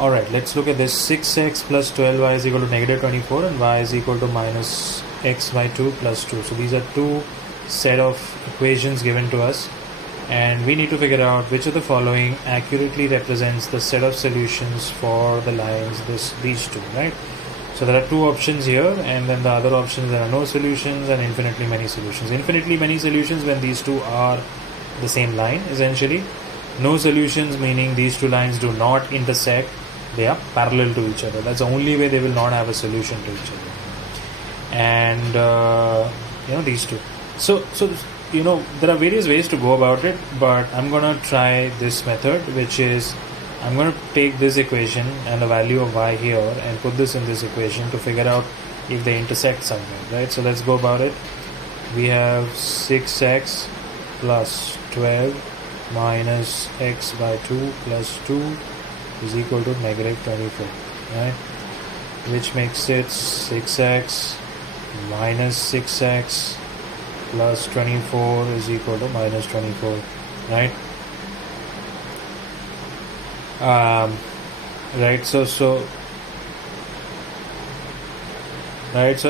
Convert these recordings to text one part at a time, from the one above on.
Alright, let's look at this. 6x plus 12y is equal to negative 24 and y is equal to minus x by 2 plus 2. So these are two set of equations given to us, and we need to figure out which of the following accurately represents the set of solutions for the lines these two, right? So there are two options here, and then the other options, there are no solutions and infinitely many solutions. Infinitely many solutions when these two are the same line essentially. No solutions meaning these two lines do not intersect, they are parallel to each other. That's the only way they will not have a solution to each other. And these two. So there are various ways to go about it, but I'm gonna try this method, which is I'm gonna take this equation and the value of y here and put this in this equation to figure out if they intersect somewhere, right? So let's go about it. We have 6x plus 12 minus x by 2 plus 2 is equal to negative 24, right? Which makes it 6x minus 6x plus 24 is equal to minus 24, right? So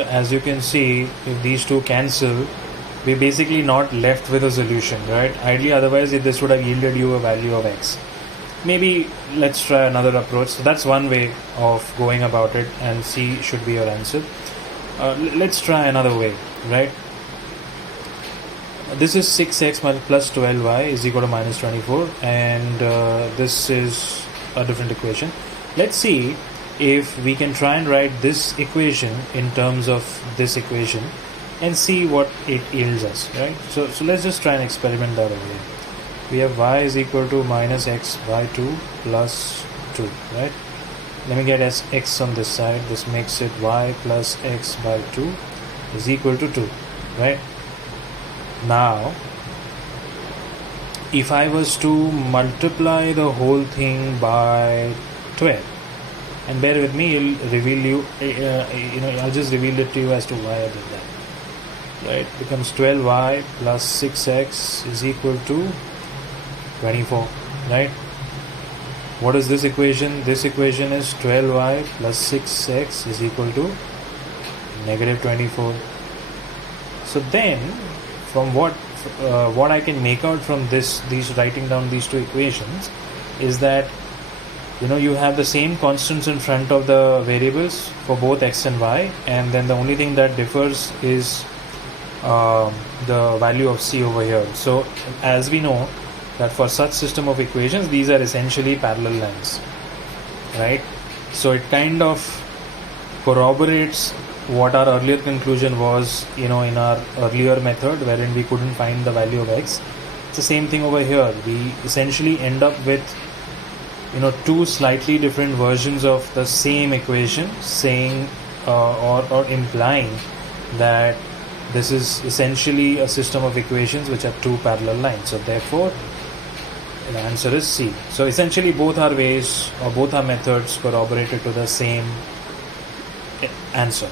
as you can see, if these two cancel, we're basically not left with a solution, right? Ideally, otherwise this would have yielded you a value of x. Maybe let's try another approach. So that's one way of going about it, and C should be your answer. Let's try another way, right? This is 6x plus 12y is equal to minus 24, and this is a different equation. Let's see if we can try and write this equation in terms of this equation and see what it yields us, right? So let's just try and experiment that over here. We have y is equal to minus x by 2 plus 2, right? Let me get x on this side. This makes it y plus x by 2 is equal to 2, right? Now, if I was to multiply the whole thing by 12, and bear with me, I'll just reveal it to you as to why I did that, right? It becomes 12y plus 6x is equal to 24, right? What is this equation? This equation is 12y plus 6x is equal to negative 24. So then, from what I can make out from these writing down these two equations is that you have the same constants in front of the variables for both x and y, and then the only thing that differs is the value of c over here. So as we know that for such system of equations, these are essentially parallel lines, right? So it kind of corroborates what our earlier conclusion was, in our earlier method wherein we couldn't find the value of x. It's the same thing over here. We essentially end up with two slightly different versions of the same equation, saying or implying that this is essentially a system of equations which are two parallel lines. So therefore the answer is C. So essentially both our ways or both our methods corroborated to the same answer.